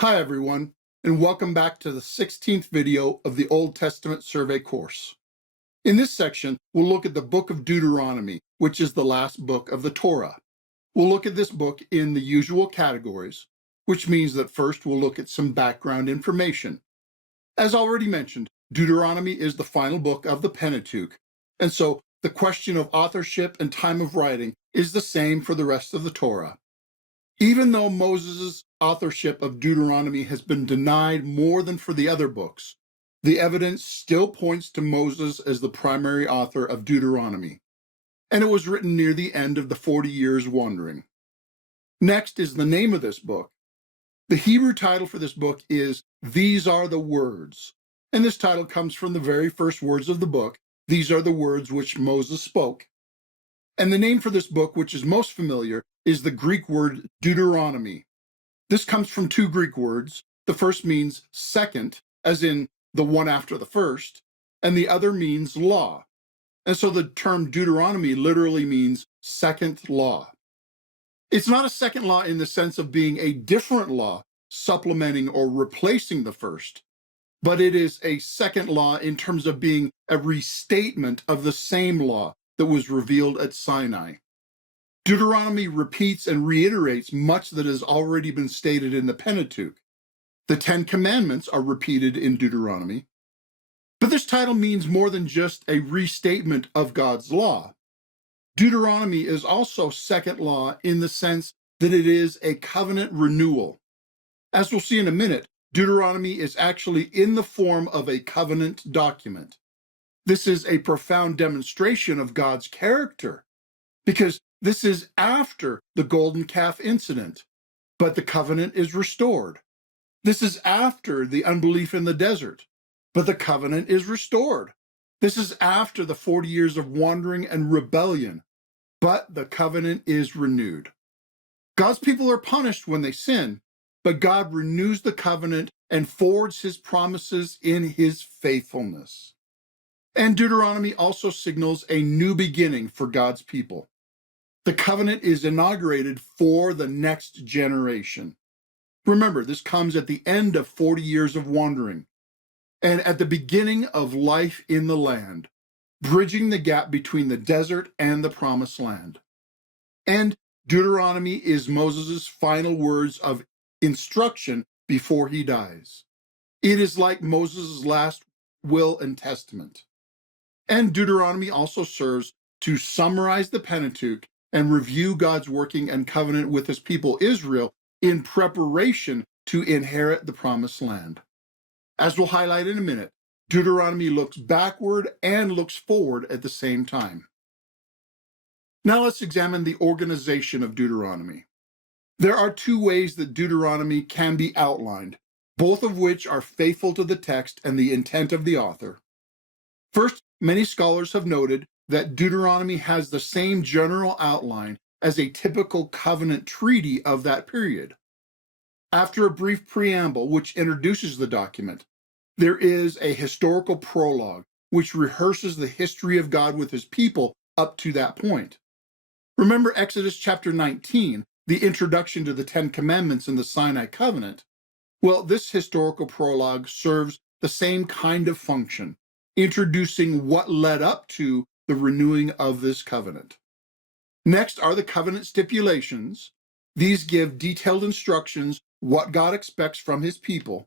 Hi everyone, and welcome back to the 16th video of the Old Testament Survey course. In this section, we'll look at the book of Deuteronomy, which is the last book of the Torah. We'll look at this book in the usual categories, which means that first we'll look at some background information. As already mentioned, Deuteronomy is the final book of the Pentateuch, and so the question of authorship and time of writing is the same for the rest of the Torah. Even though Moses' authorship of Deuteronomy has been denied more than for the other books, the evidence still points to Moses as the primary author of Deuteronomy, and it was written near the end of the 40 years wandering. Next is the name of this book. The Hebrew title for this book is These Are the Words, and this title comes from the very first words of the book. These are the words which Moses spoke. And the name for this book, which is most familiar, is the Greek word Deuteronomy. This comes from two Greek words. The first means second, as in the one after the first, and the other means law. And so the term Deuteronomy literally means second law. It's not a second law in the sense of being a different law, supplementing or replacing the first, but it is a second law in terms of being a restatement of the same law that was revealed at Sinai. Deuteronomy repeats and reiterates much that has already been stated in the Pentateuch. The Ten Commandments are repeated in Deuteronomy. But this title means more than just a restatement of God's law. Deuteronomy is also second law in the sense that it is a covenant renewal. As we'll see in a minute, Deuteronomy is actually in the form of a covenant document. This is a profound demonstration of God's character, because this is after the golden calf incident, but the covenant is restored. This is after the unbelief in the desert, but the covenant is restored. This is after the 40 years of wandering and rebellion, but the covenant is renewed. God's people are punished when they sin, but God renews the covenant and forwards his promises in his faithfulness. And Deuteronomy also signals a new beginning for God's people. The covenant is inaugurated for the next generation. Remember, this comes at the end of 40 years of wandering and at the beginning of life in the land, bridging the gap between the desert and the promised land. And Deuteronomy is Moses' final words of instruction before he dies. It is like Moses' last will and testament. And Deuteronomy also serves to summarize the Pentateuch and review God's working and covenant with his people Israel in preparation to inherit the promised land. As we'll highlight in a minute, Deuteronomy looks backward and looks forward at the same time. Now let's examine the organization of Deuteronomy. There are two ways that Deuteronomy can be outlined, both of which are faithful to the text and the intent of the author. First, many scholars have noted that Deuteronomy has the same general outline as a typical covenant treaty of that period. After a brief preamble which introduces the document, there is a historical prologue which rehearses the history of God with his people up to that point. Remember Exodus chapter 19, the introduction to the Ten Commandments in the Sinai covenant? Well, this historical prologue serves the same kind of function, introducing what led up to the renewing of this covenant. Next are the covenant stipulations. These give detailed instructions what God expects from his people.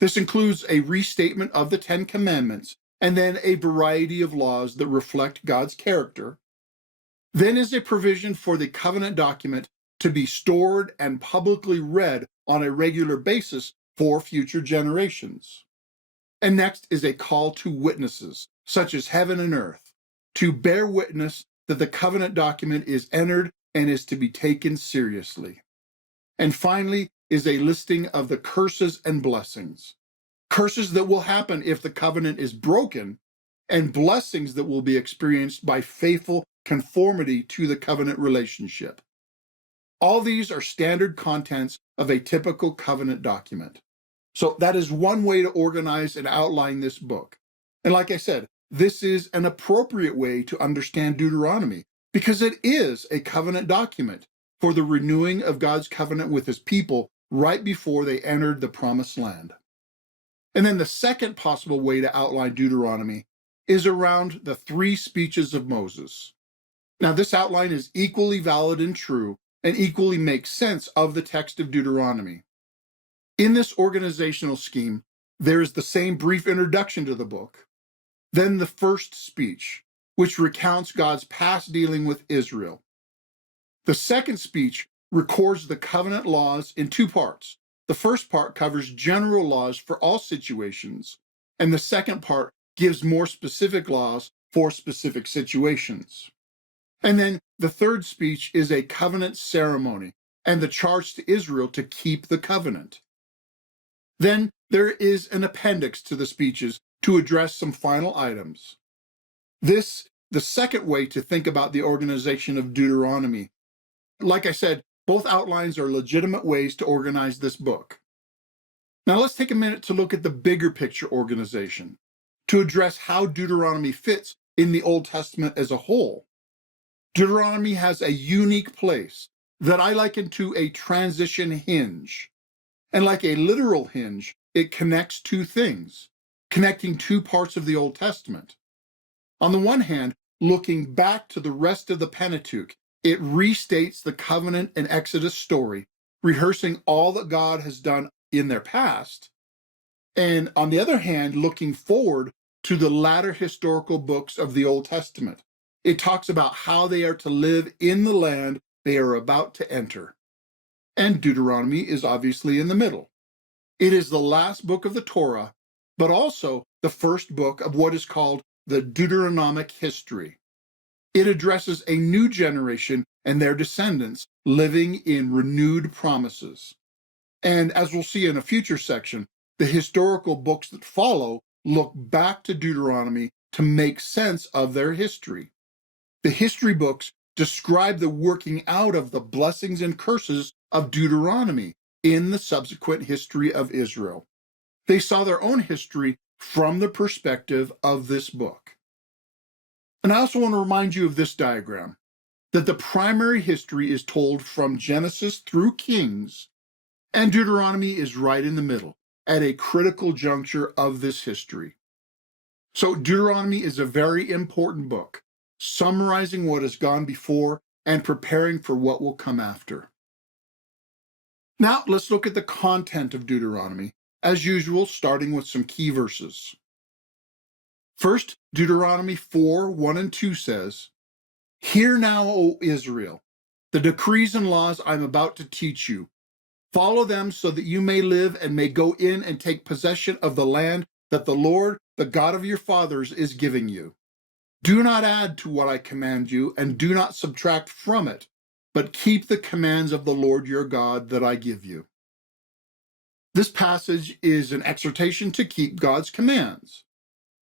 This includes a restatement of the Ten Commandments and then a variety of laws that reflect God's character. Then is a provision for the covenant document to be stored and publicly read on a regular basis for future generations. And next is a call to witnesses, such as heaven and earth, to bear witness that the covenant document is entered and is to be taken seriously. And finally is a listing of the curses and blessings. Curses that will happen if the covenant is broken, and blessings that will be experienced by faithful conformity to the covenant relationship. All these are standard contents of a typical covenant document. So that is one way to organize and outline this book. And like I said, this is an appropriate way to understand Deuteronomy because it is a covenant document for the renewing of God's covenant with his people right before they entered the promised land. And then the second possible way to outline Deuteronomy is around the three speeches of Moses. Now, this outline is equally valid and true, and equally makes sense of the text of Deuteronomy. In this organizational scheme, there is the same brief introduction to the book, then the first speech, which recounts God's past dealing with Israel. The second speech records the covenant laws in two parts. The first part covers general laws for all situations, and the second part gives more specific laws for specific situations. And then the third speech is a covenant ceremony and the charge to Israel to keep the covenant. Then there is an appendix to the speeches to address some final items. This, the second way to think about the organization of Deuteronomy. Like I said, both outlines are legitimate ways to organize this book. Now let's take a minute to look at the bigger picture organization, to address how Deuteronomy fits in the Old Testament as a whole. Deuteronomy has a unique place that I liken to a transition hinge. And like a literal hinge, it connects two things, connecting two parts of the Old Testament. On the one hand, looking back to the rest of the Pentateuch, it restates the covenant and Exodus story, rehearsing all that God has done in their past. And on the other hand, looking forward to the latter historical books of the Old Testament. It talks about how they are to live in the land they are about to enter. And Deuteronomy is obviously in the middle. It is the last book of the Torah, but also the first book of what is called the Deuteronomic history. It addresses a new generation and their descendants living in renewed promises. And as we'll see in a future section, the historical books that follow look back to Deuteronomy to make sense of their history. The history books describe the working out of the blessings and curses of Deuteronomy in the subsequent history of Israel. They saw their own history from the perspective of this book. And I also want to remind you of this diagram, that the primary history is told from Genesis through Kings, and Deuteronomy is right in the middle, at a critical juncture of this history. So Deuteronomy is a very important book, summarizing what has gone before and preparing for what will come after. Now let's look at the content of Deuteronomy, as usual, starting with some key verses. First, Deuteronomy 4:1 and 2 says, "Hear now, O Israel, the decrees and laws I'm about to teach you. Follow them so that you may live and may go in and take possession of the land that the Lord, the God of your fathers, is giving you. Do not add to what I command you, and do not subtract from it, but keep the commands of the Lord your God that I give you." This passage is an exhortation to keep God's commands,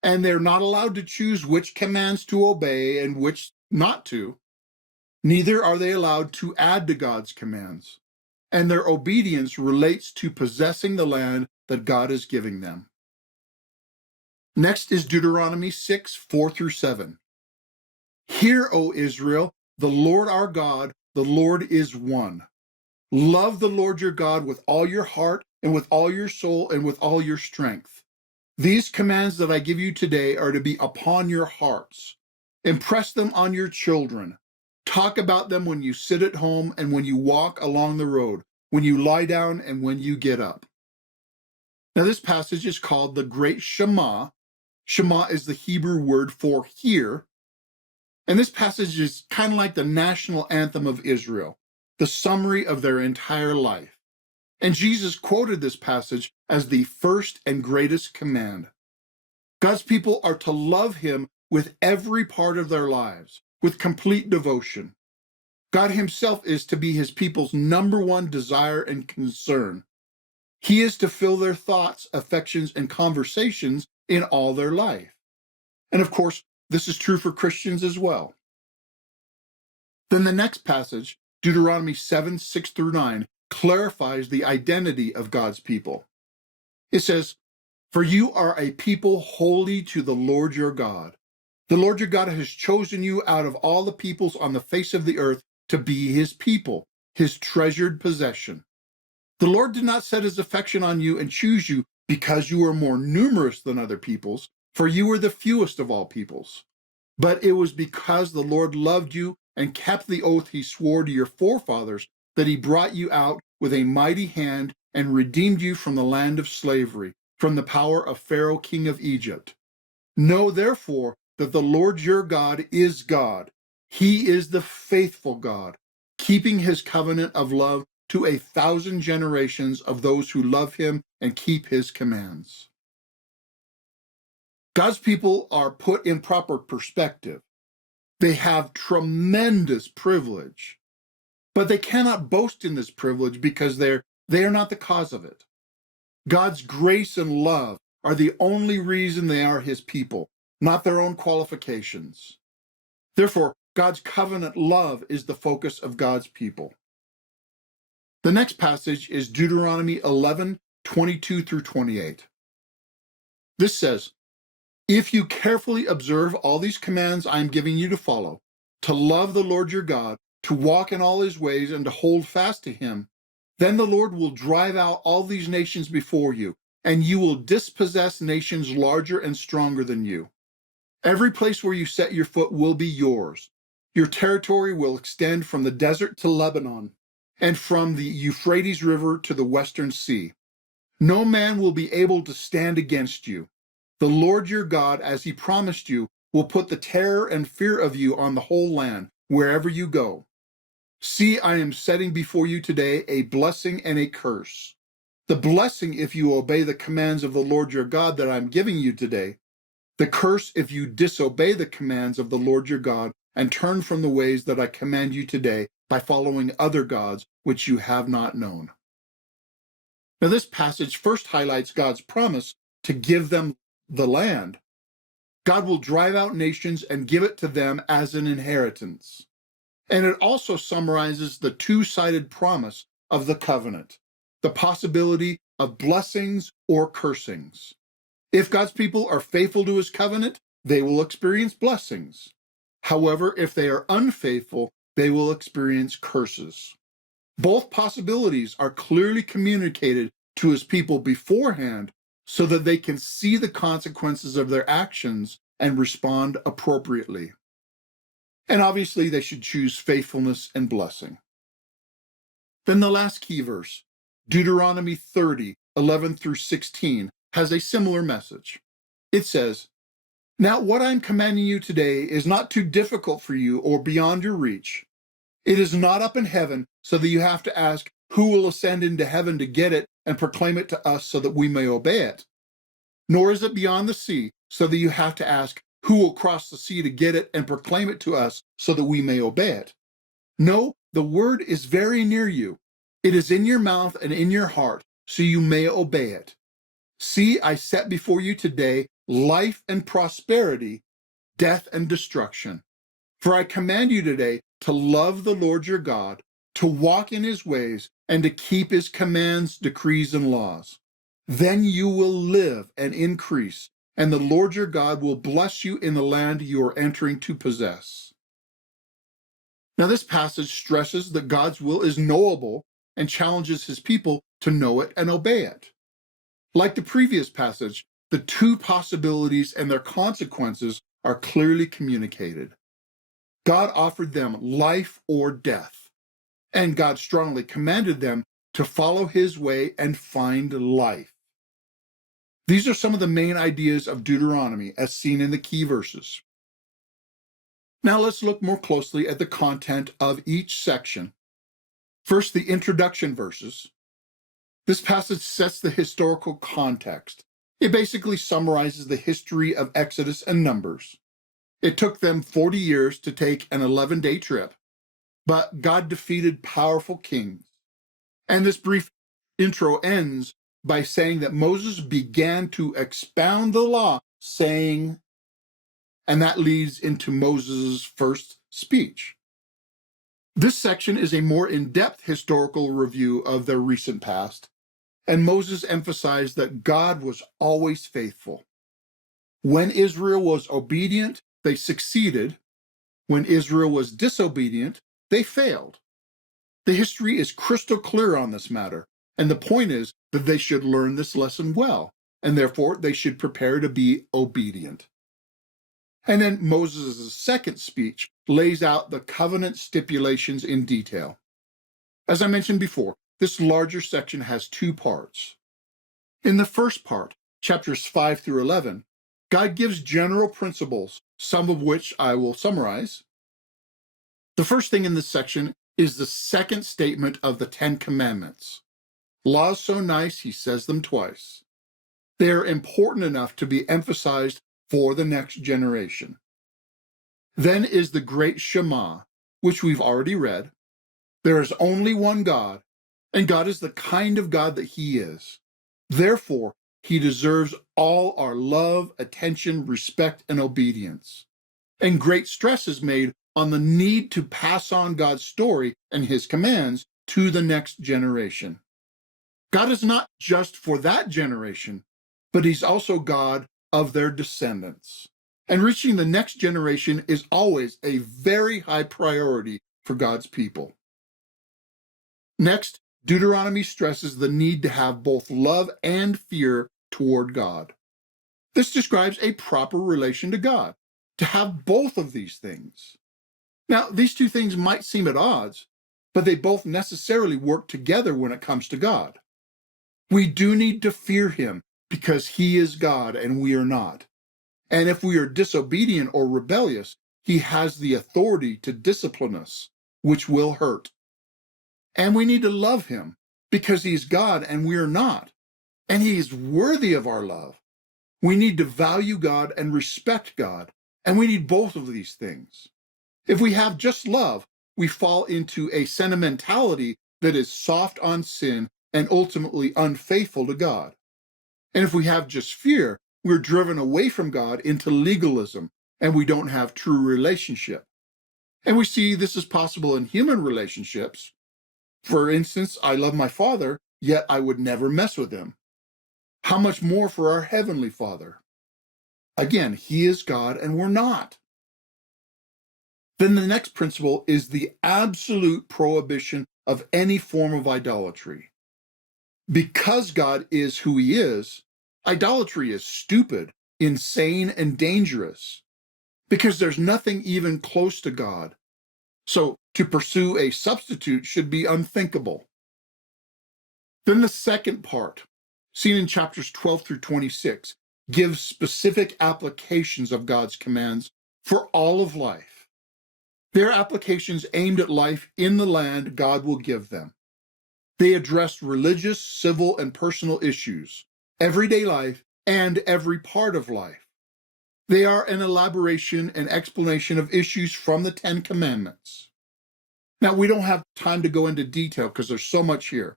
and they're not allowed to choose which commands to obey and which not to. Neither are they allowed to add to God's commands, and their obedience relates to possessing the land that God is giving them. Next is Deuteronomy 6:4 through 7. "Hear, O Israel, the Lord our God, the Lord is one. Love the Lord your God with all your heart and with all your soul and with all your strength. These commands that I give you today are to be upon your hearts. Impress them on your children. Talk about them when you sit at home and when you walk along the road, when you lie down and when you get up." Now this passage is called the Great Shema. Shema is the Hebrew word for hear. And this passage is kind of like the national anthem of Israel, the summary of their entire life. And Jesus quoted this passage as the first and greatest command. God's people are to love him with every part of their lives, with complete devotion. God himself is to be his people's number one desire and concern. He is to fill their thoughts, affections, and conversations in all their life. And of course, this is true for Christians as well. Then the next passage, Deuteronomy 7:6 through 9, clarifies the identity of God's people. It says, "For you are a people holy to the Lord your God. The Lord your God has chosen you out of all the peoples on the face of the earth to be his people, his treasured possession. The Lord did not set his affection on you and choose you because you were more numerous than other peoples, for you were the fewest of all peoples. But it was because the Lord loved you and kept the oath he swore to your forefathers that he brought you out with a mighty hand and redeemed you from the land of slavery, from the power of Pharaoh, king of Egypt. Know therefore that the Lord your God is God. He is the faithful God, keeping his covenant of love to 1,000 generations of those who love him and keep his commands. God's people are put in proper perspective. They have tremendous privilege, but they cannot boast in this privilege because they are not the cause of it. God's grace and love are the only reason they are his people, not their own qualifications. Therefore, God's covenant love is the focus of God's people. The next passage is Deuteronomy 11:22 through 28. This says, "If you carefully observe all these commands I am giving you to follow, to love the Lord your God, to walk in all his ways, and to hold fast to him, then the Lord will drive out all these nations before you, and you will dispossess nations larger and stronger than you. Every place where you set your foot will be yours. Your territory will extend from the desert to Lebanon, and from the Euphrates River to the western sea. No man will be able to stand against you. The Lord your God, as he promised you, will put the terror and fear of you on the whole land, wherever you go. See, I am setting before you today a blessing and a curse. The blessing if you obey the commands of the Lord your God that I am giving you today. The curse if you disobey the commands of the Lord your God and turn from the ways that I command you today by following other gods which you have not known." Now, this passage first highlights God's promise to give them the land. God will drive out nations and give it to them as an inheritance. And it also summarizes the two-sided promise of the covenant, the possibility of blessings or cursings. If God's people are faithful to his covenant, they will experience blessings. However, if they are unfaithful, they will experience curses. Both possibilities are clearly communicated to his people beforehand so that they can see the consequences of their actions and respond appropriately. And obviously, they should choose faithfulness and blessing. Then the last key verse, Deuteronomy 30:11 through 16, has a similar message. It says, "Now what I'm commanding you today is not too difficult for you or beyond your reach. It is not up in heaven so that you have to ask, who will ascend into heaven to get it and proclaim it to us so that we may obey it? Nor is it beyond the sea so that you have to ask, who will cross the sea to get it and proclaim it to us so that we may obey it? No, the word is very near you. It is in your mouth and in your heart, so you may obey it. See, I set before you today life and prosperity, death and destruction. For I command you today to love the Lord your God, to walk in his ways, and to keep his commands, decrees, and laws. Then you will live and increase, and the Lord your God will bless you in the land you are entering to possess." Now, this passage stresses that God's will is knowable and challenges his people to know it and obey it. Like the previous passage, the two possibilities and their consequences are clearly communicated. God offered them life or death, and God strongly commanded them to follow his way and find life. These are some of the main ideas of Deuteronomy as seen in the key verses. Now let's look more closely at the content of each section. First, the introduction verses. This passage sets the historical context. It basically summarizes the history of Exodus and Numbers. It took them 40 years to take an 11-day trip, but God defeated powerful kings. And this brief intro ends by saying that Moses began to expound the law, saying, and that leads into Moses' first speech. This section is a more in-depth historical review of their recent past, and Moses emphasized that God was always faithful. When Israel was obedient, they succeeded. When Israel was disobedient, they failed. The history is crystal clear on this matter, And the point is that they should learn this lesson well, and therefore they should prepare to be obedient. And then Moses' second speech lays out the covenant stipulations in detail. As I mentioned before, this larger section has two parts. In the first part, chapters 5 through 11, God gives general principles, some of which I will summarize. The first thing in this section is the second statement of the Ten Commandments. Laws so nice, he says them twice. They are important enough to be emphasized for the next generation. Then is the great Shema, which we've already read. There is only one God, and God is the kind of God that he is. Therefore, he deserves all our love, attention, respect, and obedience. And great stress is made on the need to pass on God's story and his commands to the next generation. God is not just for that generation, but he's also God of their descendants. And reaching the next generation is always a very high priority for God's people. Next, Deuteronomy stresses the need to have both love and fear toward God. This describes a proper relation to God, to have both of these things. Now, these two things might seem at odds, but they both necessarily work together when it comes to God. We do need to fear him because he is God and we are not. And if we are disobedient or rebellious, he has the authority to discipline us, which will hurt. And we need to love him because he's God and we are not. And he is worthy of our love. We need to value God and respect God. And we need both of these things. If we have just love, we fall into a sentimentality that is soft on sin and ultimately unfaithful to God. And if we have just fear, we're driven away from God into legalism, and we don't have true relationship. And we see this is possible in human relationships. For instance, I love my father, yet I would never mess with him. How much more for our Heavenly Father? Again, he is God and we're not. Then the next principle is the absolute prohibition of any form of idolatry. Because God is who he is, idolatry is stupid, insane, and dangerous. Because there's nothing even close to God. So to pursue a substitute should be unthinkable. Then the second part, seen in chapters 12 through 26, gives specific applications of God's commands for all of life. They're applications aimed at life in the land God will give them. They address religious, civil, and personal issues, everyday life, and every part of life. They are an elaboration and explanation of issues from the Ten Commandments. Now, we don't have time to go into detail because there's so much here,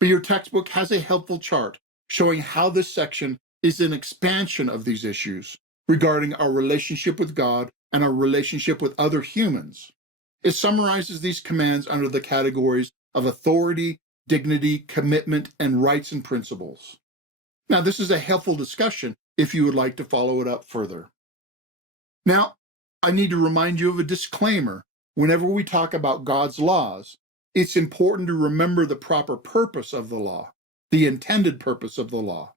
but your textbook has a helpful chart showing how this section is an expansion of these issues regarding our relationship with God and our relationship with other humans. It summarizes these commands under the categories of authority, dignity, commitment, and rights and principles. Now, this is a helpful discussion if you would like to follow it up further. Now, I need to remind you of a disclaimer. Whenever we talk about God's laws, it's important to remember the proper purpose of the law, the intended purpose of the law.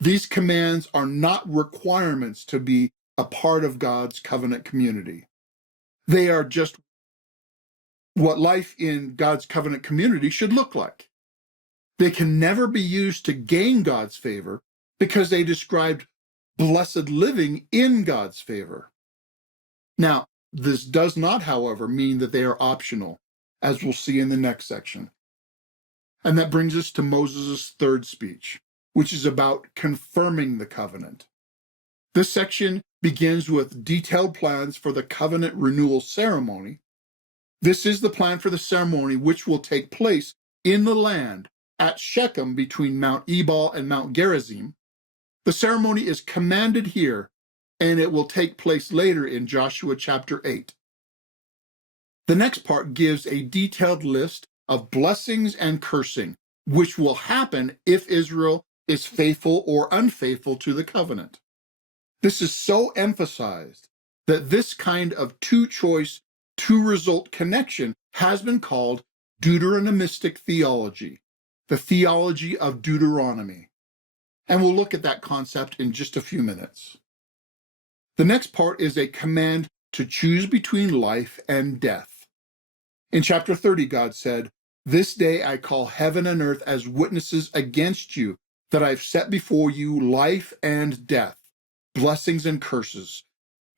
These commands are not requirements to be a part of God's covenant community. They are just what life in God's covenant community should look like. They can never be used to gain God's favor because they described blessed living in God's favor. Now, this does not, however, mean that they are optional, as we'll see in the next section. And that brings us to Moses' third speech, which is about confirming the covenant. This section begins with detailed plans for the covenant renewal ceremony. This is the plan for the ceremony which will take place in the land at Shechem between Mount Ebal and Mount Gerizim. The ceremony is commanded here, and it will take place later in Joshua chapter 8. The next part gives a detailed list of blessings and cursing, which will happen if Israel is faithful or unfaithful to the covenant. This is so emphasized that this kind of two-choice, two-result connection has been called Deuteronomistic theology. the theology of Deuteronomy. And we'll look at that concept in just a few minutes. The next part is a command to choose between life and death. In chapter 30, God said, "This day I call heaven and earth as witnesses against you, that I've set before you life and death, blessings and curses.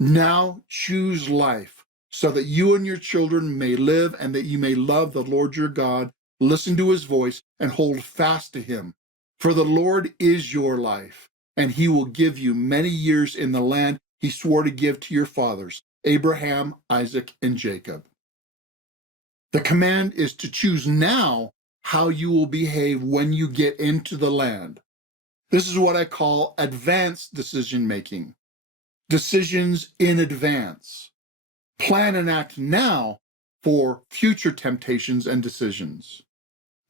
Now choose life, so that you and your children may live and that you may love the Lord your God, listen to his voice, and hold fast to him. For the Lord is your life, and he will give you many years in the land he swore to give to your fathers, Abraham, Isaac, and Jacob." The command is to choose now how you will behave when you get into the land. This is what I call advanced decision-making. Decisions in advance. Plan and act now for future temptations and decisions.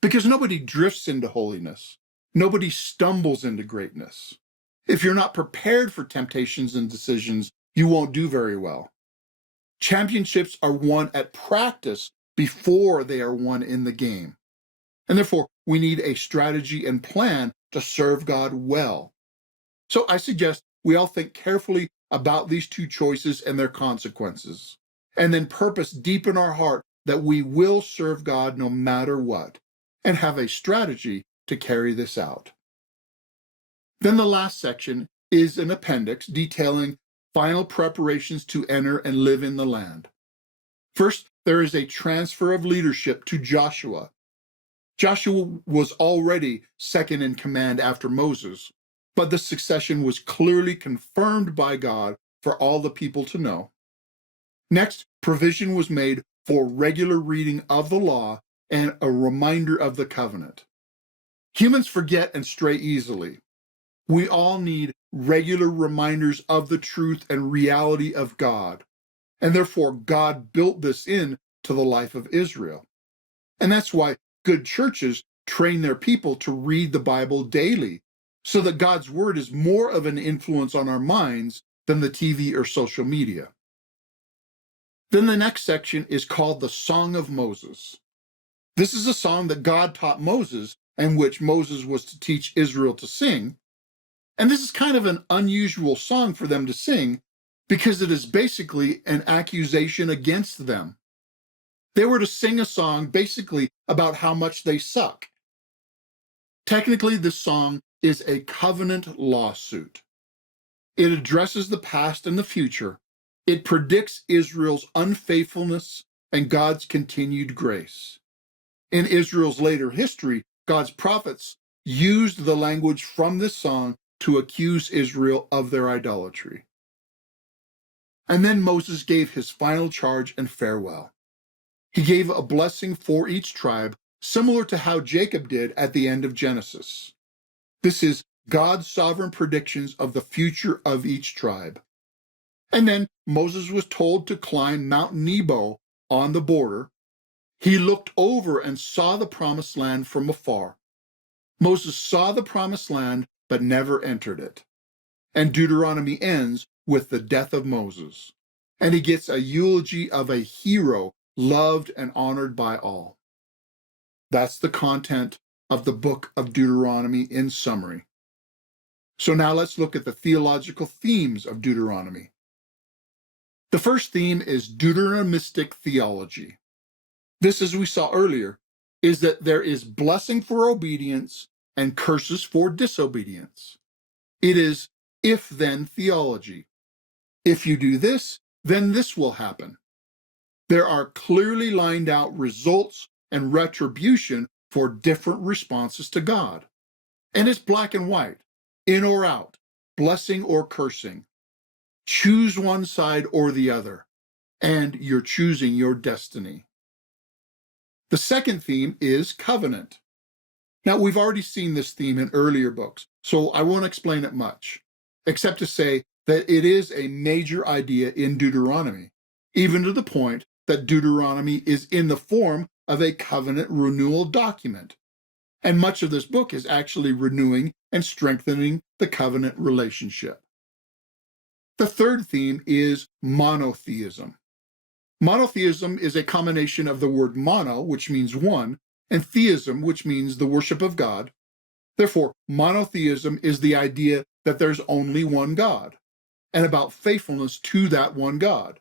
Because nobody drifts into holiness. Nobody stumbles into greatness. If you're not prepared for temptations and decisions, you won't do very well. Championships are won at practice before they are won in the game. And therefore, we need a strategy and plan to serve God well. So I suggest we all think carefully about these two choices and their consequences, and then purpose deep in our heart that we will serve God no matter what, and have a strategy to carry this out. Then the last section is an appendix detailing final preparations to enter and live in the land. First, there is a transfer of leadership to Joshua. Joshua was already second in command after Moses, but the succession was clearly confirmed by God for all the people to know. Next, provision was made for regular reading of the law and a reminder of the covenant. Humans forget and stray easily. We all need regular reminders of the truth and reality of God, and therefore God built this in to the life of Israel. And that's why good churches train their people to read the Bible daily, so that God's word is more of an influence on our minds than the TV or social media. Then the next section is called the Song of Moses. This is a song that God taught Moses and which Moses was to teach Israel to sing. And this is kind of an unusual song for them to sing because it is basically an accusation against them. They were to sing a song basically about how much they suck. Technically, this song is a covenant lawsuit. It addresses the past and the future. It predicts Israel's unfaithfulness and God's continued grace. In Israel's later history, God's prophets used the language from this song to accuse Israel of their idolatry. And then Moses gave his final charge and farewell. He gave a blessing for each tribe, similar to how Jacob did at the end of Genesis. This is God's sovereign predictions of the future of each tribe. And then Moses was told to climb Mount Nebo on the border. He looked over and saw the promised land from afar. Moses saw the promised land, but never entered it. And Deuteronomy ends with the death of Moses. And he gets a eulogy of a hero loved and honored by all. That's the content of the book of Deuteronomy in summary. So now let's look at the theological themes of Deuteronomy. The first theme is Deuteronomistic theology. This, as we saw earlier, is that there is blessing for obedience and curses for disobedience. It is if-then theology. If you do this, then this will happen. There are clearly lined out results and retribution for different responses to God. And it's black and white, in or out, blessing or cursing. Choose one side or the other, and you're choosing your destiny. The second theme is covenant. Now, we've already seen this theme in earlier books, so I won't explain it much, except to say that it is a major idea in Deuteronomy, even to the point that Deuteronomy is in the form of a covenant renewal document. And much of this book is actually renewing and strengthening the covenant relationship. The third theme is monotheism. Monotheism is a combination of the word mono, which means one, and theism, which means the worship of God. Therefore, monotheism is the idea that there's only one God, and about faithfulness to that one God.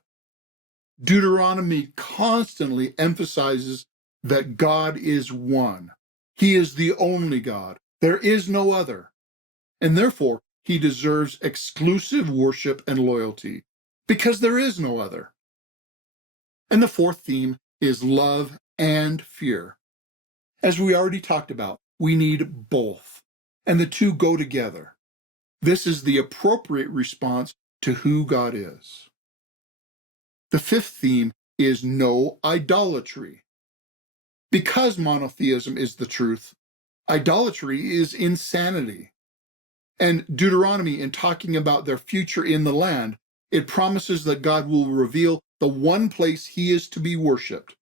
Deuteronomy constantly emphasizes that God is one. He is the only God. There is no other. And therefore, he deserves exclusive worship and loyalty, because there is no other. And the fourth theme is love and fear. As we already talked about, we need both, and the two go together. This is the appropriate response to who God is. The fifth theme is no idolatry. Because monotheism is the truth, idolatry is insanity. And Deuteronomy, in talking about their future in the land, it promises that God will reveal the one place he is to be worshipped,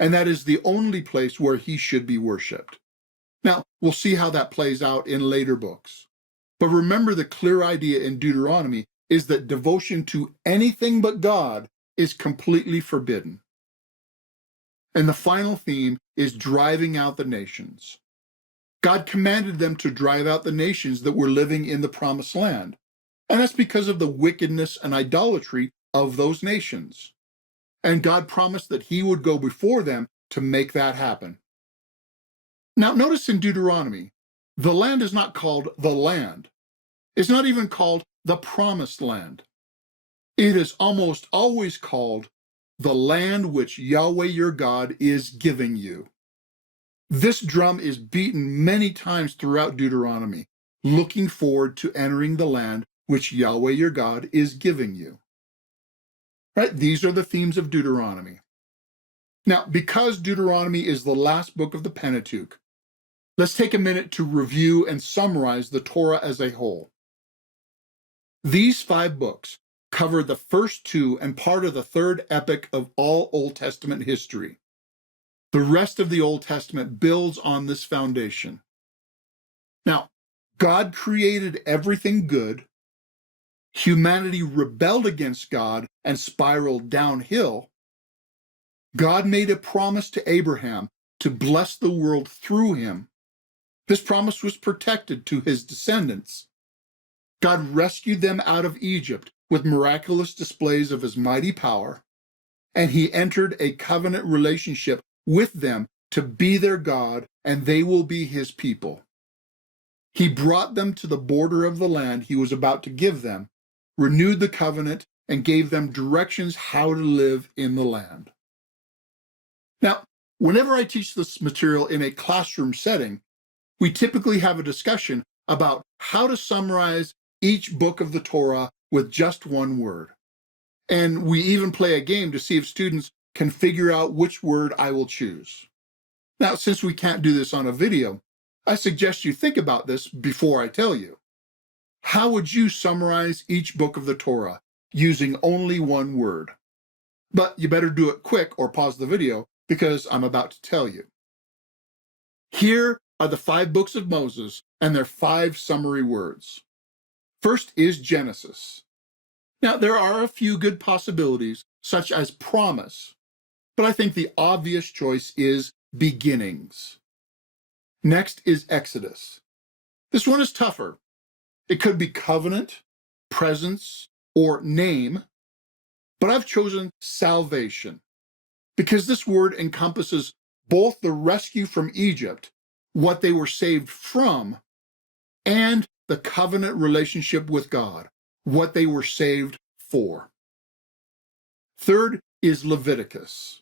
and that is the only place where he should be worshipped. Now, we'll see how that plays out in later books. But remember, the clear idea in Deuteronomy is that devotion to anything but God is completely forbidden. And the final theme is driving out the nations. God commanded them to drive out the nations that were living in the promised land. And that's because of the wickedness and idolatry of those nations. And God promised that he would go before them to make that happen. Now, notice in Deuteronomy, the land is not called the land. It's not even called the promised land. It is almost always called the land which Yahweh your God is giving you. This drum is beaten many times throughout Deuteronomy, looking forward to entering the land which Yahweh your God is giving you. Right? These are the themes of Deuteronomy. Now, because Deuteronomy is the last book of the Pentateuch, let's take a minute to review and summarize the Torah as a whole. These 5 books cover the first 2 and part of the third epic of all Old Testament history. The rest of the Old Testament builds on this foundation. Now, God created everything good. Humanity rebelled against God and spiraled downhill. God made a promise to Abraham to bless the world through him. This promise was protected to his descendants. God rescued them out of Egypt with miraculous displays of his mighty power, and he entered a covenant relationship with them to be their God, and they will be his people. He brought them to the border of the land he was about to give them, renewed the covenant, and gave them directions how to live in the land. Now, whenever I teach this material in a classroom setting, we typically have a discussion about how to summarize each book of the Torah with just one word. And we even play a game to see if students can figure out which word I will choose. Now, since we can't do this on a video, I suggest you think about this before I tell you. How would you summarize each book of the Torah using only one word? But you better do it quick or pause the video because I'm about to tell you. Here are the 5 books of Moses and their 5 summary words. First is Genesis. Now, there are a few good possibilities, such as promise, but I think the obvious choice is beginnings. Next is Exodus. This one is tougher. It could be covenant, presence, or name, but I've chosen salvation because this word encompasses both the rescue from Egypt, what they were saved from, and the covenant relationship with God, what they were saved for. Third is Leviticus.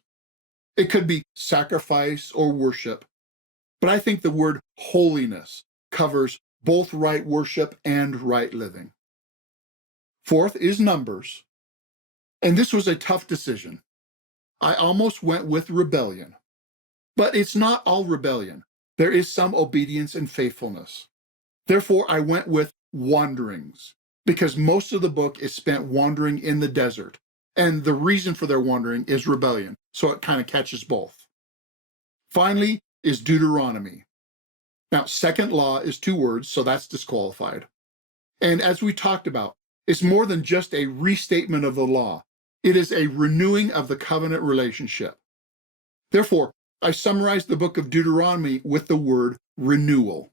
It could be sacrifice or worship, but I think the word holiness covers both right worship and right living. Fourth is Numbers, and this was a tough decision. I almost went with rebellion, but it's not all rebellion. There is some obedience and faithfulness. Therefore, I went with wanderings, because most of the book is spent wandering in the desert, and the reason for their wandering is rebellion, so it kind of catches both. Finally is Deuteronomy. Now, second law is 2 words, so that's disqualified. And as we talked about, it's more than just a restatement of the law. It is a renewing of the covenant relationship. Therefore, I summarized the book of Deuteronomy with the word renewal.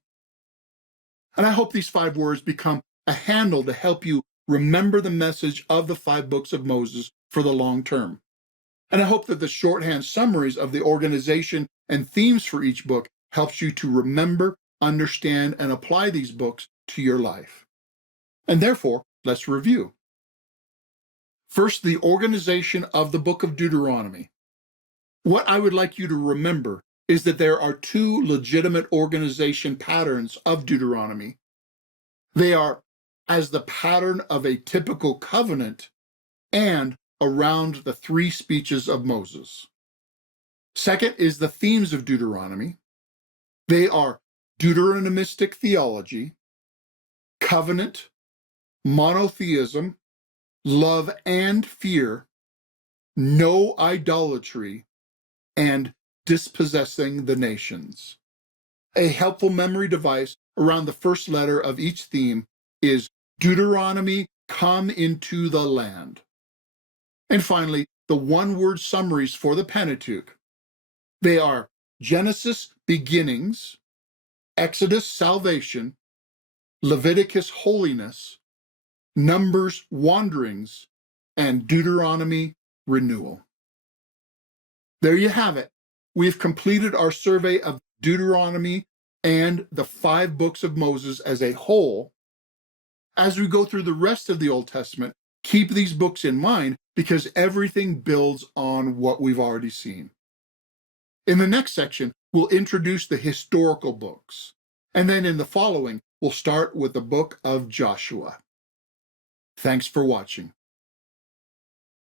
And I hope these 5 words become a handle to help you remember the message of the 5 books of Moses for the long term. And I hope that the shorthand summaries of the organization and themes for each book helps you to remember, understand, and apply these books to your life. And therefore, let's review. First, the organization of the book of Deuteronomy. What I would like you to remember is that there are 2 legitimate organization patterns of Deuteronomy. They are as the pattern of a typical covenant and around the 3 speeches of Moses. Second is the themes of Deuteronomy. They are Deuteronomistic theology, covenant, monotheism, love and fear, no idolatry, and dispossessing the nations. A helpful memory device around the first letter of each theme is Deuteronomy, come into the land. And finally, the one-word summaries for the Pentateuch. They are Genesis, beginnings, Exodus, salvation, Leviticus, holiness, Numbers, wanderings, and Deuteronomy, renewal. There you have it. We've completed our survey of Deuteronomy and the 5 books of Moses as a whole. As we go through the rest of the Old Testament, keep these books in mind because everything builds on what we've already seen. In the next section, we'll introduce the historical books. And then in the following, we'll start with the book of Joshua. Thanks for watching.